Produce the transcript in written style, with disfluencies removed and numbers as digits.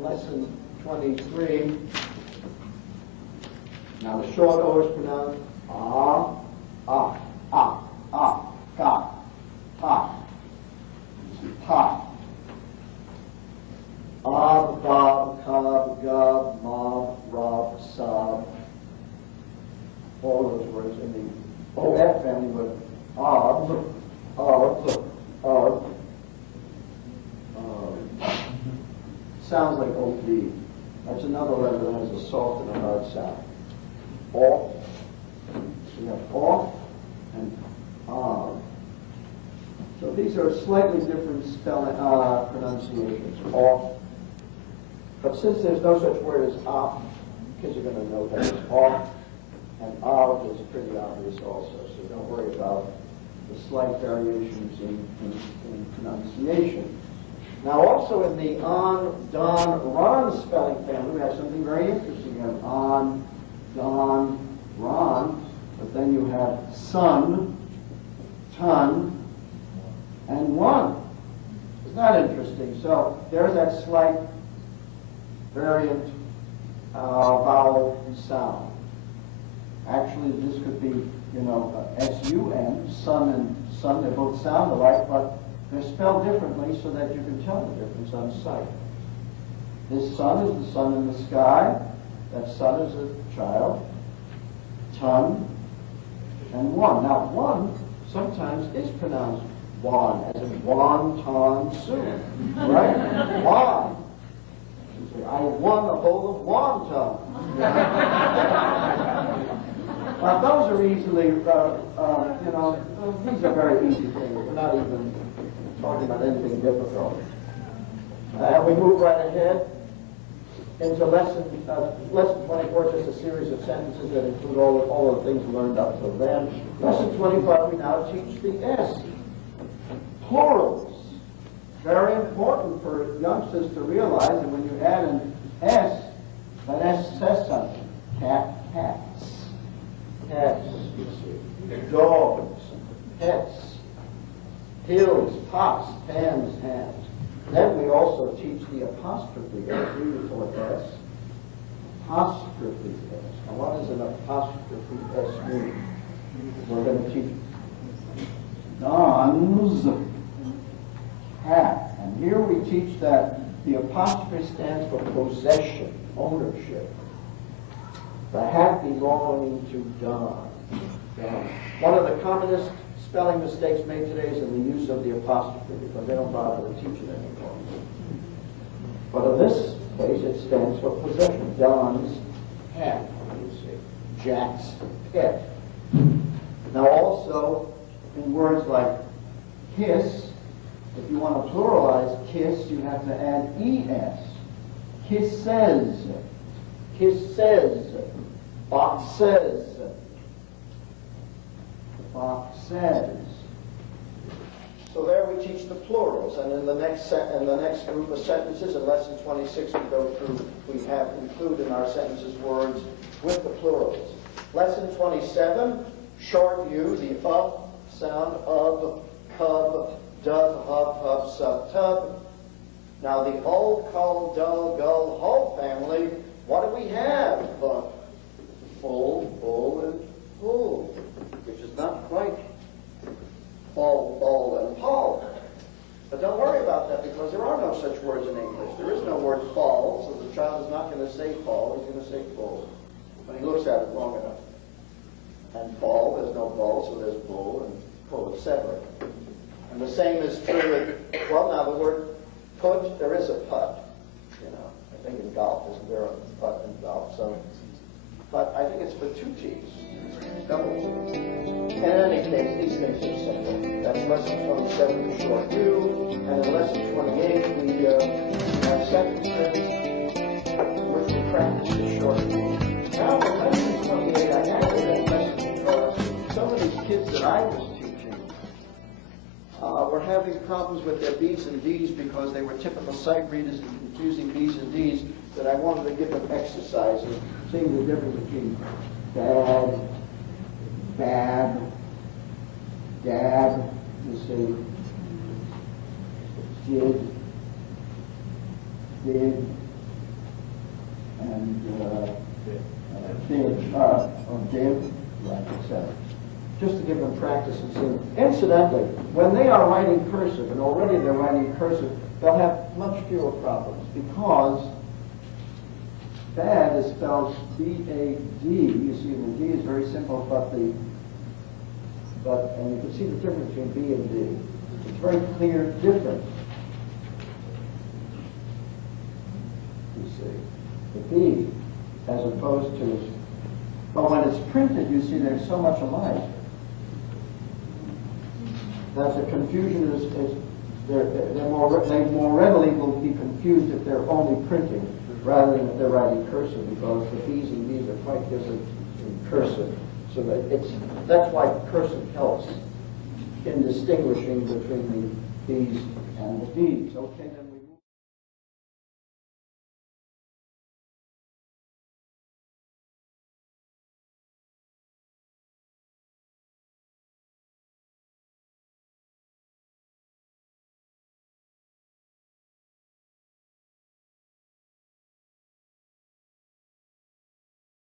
in lesson 23. Now the short O is pronounced ah, ah, ah, ah, ka, pa, pa. Ab, bob, cob, gob, mob, rob, sob. All those words in the OF family were ob, of. Sounds like OB. That's another letter that has a soft and a hard sound. Off. We have off and ob. So these are slightly different spelling pronunciations. Off. But since there's no such word as op, kids are going to know that it's off, and of is pretty obvious also. So don't worry about the slight variations in pronunciation. Now also in the on, don, ron spelling family, we have something very interesting. You have on, don, ron, but then you have sun, ton, and one. Isn't that interesting? So there's that slight variant vowel sound. Actually, this could be, S-U-N, sun and sun, they both sound alike, but they're spelled differently so that you can tell the difference on sight. This sun is the sun in the sky, that sun is a child, ton, and one. Now, one sometimes is pronounced wan, as in wonton soup, right? Wan. I won a bowl of wonton. Those are easily, these are very easy things. We're not even talking about anything difficult. We move right ahead into lesson 24, just a series of sentences that include all of the things learned up till then. Lesson 25, we now teach the S. Plurals. Very important for youngsters to realize that when you add an S, that S says something. Cat, cats. Cats, dogs, pets, hills, pots, pans, hands. Then we also teach the apostrophe S, before S. Apostrophe S. Now what does an apostrophe S mean? We're going to teach Don's hat. And here we teach that the apostrophe stands for possession, ownership. The hat belonging to Don. One of the commonest spelling mistakes made today is in the use of the apostrophe because they don't bother to teach it anymore. But in this case, it stands for possession. Don's hat, you see. Jack's pet. Now also, in words like kiss, if you want to pluralize kiss, you have to add es. Kisses. Kisses. Boxes. Boxes. So there we teach the plurals, and in the next group of sentences, in lesson 26, we have included in our sentences words with the plurals. Lesson 27, short U, the up sound of, cub, dove, hub, hub, sub, tub. Now the old, cull, dull, gull, hull family, what do we have? Full, bull, and bull, which is not quite ball, and paul. But don't worry about that because there are no such words in English. There is no word fall, so the child is not going to say fall, he's going to say bull when he looks at it long enough. And ball, there's no ball, so there's bull and pull, etc. And the same is true with, now the word put, there is a putt. I think in golf, isn't there a putt in golf? So, but I think it's for two T's, double T's. In any case, these things are simple. That's lesson 27, the short U, and in lesson 28, we have sentences which we practice the short U. Now, in lesson 28, I added that lesson because some of these kids that I was teaching were having problems with their B's and D's because they were typical sight readers and confusing B's and D's, that I wanted to give them exercises, seeing the difference between bad, bad, dab, you see, did, and div, right, etc. Just to give them practice and see. Incidentally, when they are writing cursive, and already they're writing cursive, they'll have much fewer problems because bad is spelled B-A-D. You see, the D is very simple, and you can see the difference between B and D. It's a very clear difference. You see, the B, as opposed to, but when it's printed, you see there's so much alike that the confusion is they more readily will be confused if they're only printing rather than if they're writing cursive, because the B's and B's are quite different in cursive. So that's why cursive helps in distinguishing between the B's and the D's. Okay.